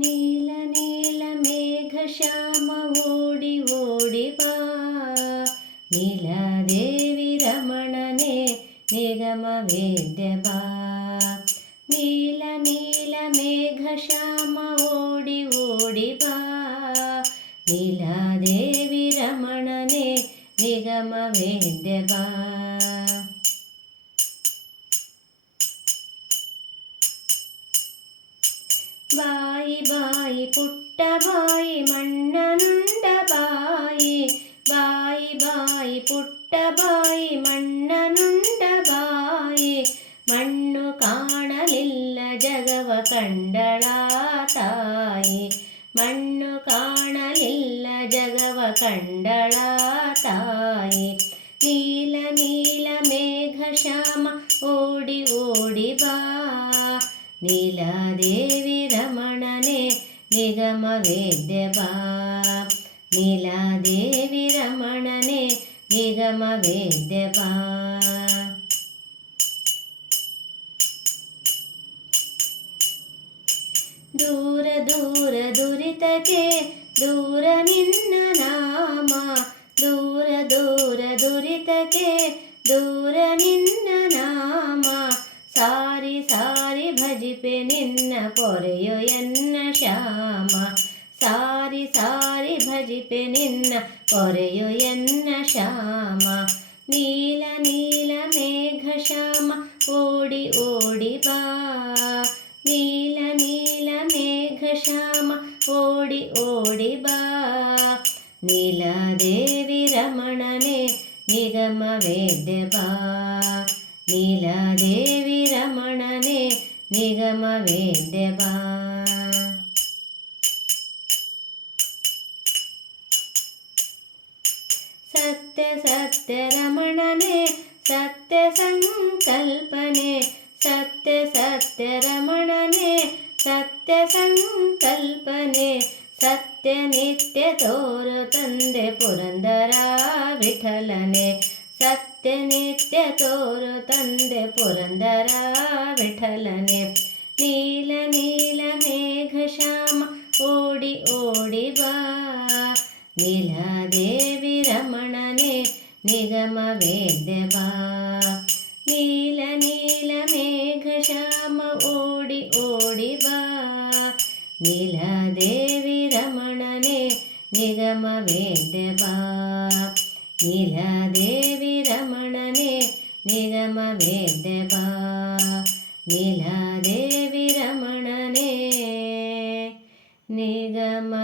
നീല നീല മേഘശ്യാമ ഓടി ഓടി വാ. നീലദേവി രമണനെ നിഗമ വേദ്യവാ നീല നീല മേഘശ്യാമ ഓടി ഓടി വാ. നീലദേവി രമണനെ നിഗമ വേദ്യവാ ബായി ബായി പുട്ടബായി മണ്ണന്ത ബായി ബായി ബായി പുട്ടബായി മണ്ണനുണ്ട ബായി മണ്ണു കാണലില്ല ജഗവ കണ്ടളാതായി മണ്ണു കാണലില്ല ജഗവ കണ്ടളാതായി നീ നീലാദേവി രമണനെ നിഗമ വേദ്യവാ നീലാദേവി രമണനെ നിഗമ വേദ്യവാ ദൂര ദൂര ദുരിതകേ ಭಜಿಪೆ ನಿನ್ನ ಪೊರೆಯು ಎನ್ನ ಶ್ಯಾಮ ಸಾರಿ ಸಾರಿ ಭಜಿಪೆ ನಿನ್ನ ಪೊರೆಯು ಎನ್ನ ಶ್ಯಾಮ ನೀಲ ನೀಲ ಮೇಘ ಶ್ಯಾಮ ಓಡಿ ಓಡಿ ಬಾ ನೀಲ ನೀಲ ಮೇಘ ಶ್ಯಾಮ ಓಡಿ ಓಡಿ ಬಾ ನೀಲದೇವಿ ರಮಣನೆ ನಿಗಮ ವೇದ್ಯ നിഗമ വേദ്യവാ സത്യ സത്യരമണനെ സത്യസങ്കൽപ്പനെ സത്യ സത്യരമണനെ സത്യസങ്കൽപ്പനെ സത്യനിത്യ തോരു തന്റെ പുരന്തര വിഠലനെ സത്യനിത്യ തോരു തന്റെ പുരന്തര വിഠലനെ. നീല നീല മേഘശ്യാമ ഓടി ഓടി വാ. നീലദേവി രമണനെ നിഗമവേദ്യവാ. നീല നീല മേഘശ്യാമ ഓടി ഓടി വാ. നീലദേവി രമണനെ നിഗമവേദ്യവാ. നീലദേവി രമണനെ നിഗമവേദ്യവാ. नीलादेविरमणने निगमवेदवा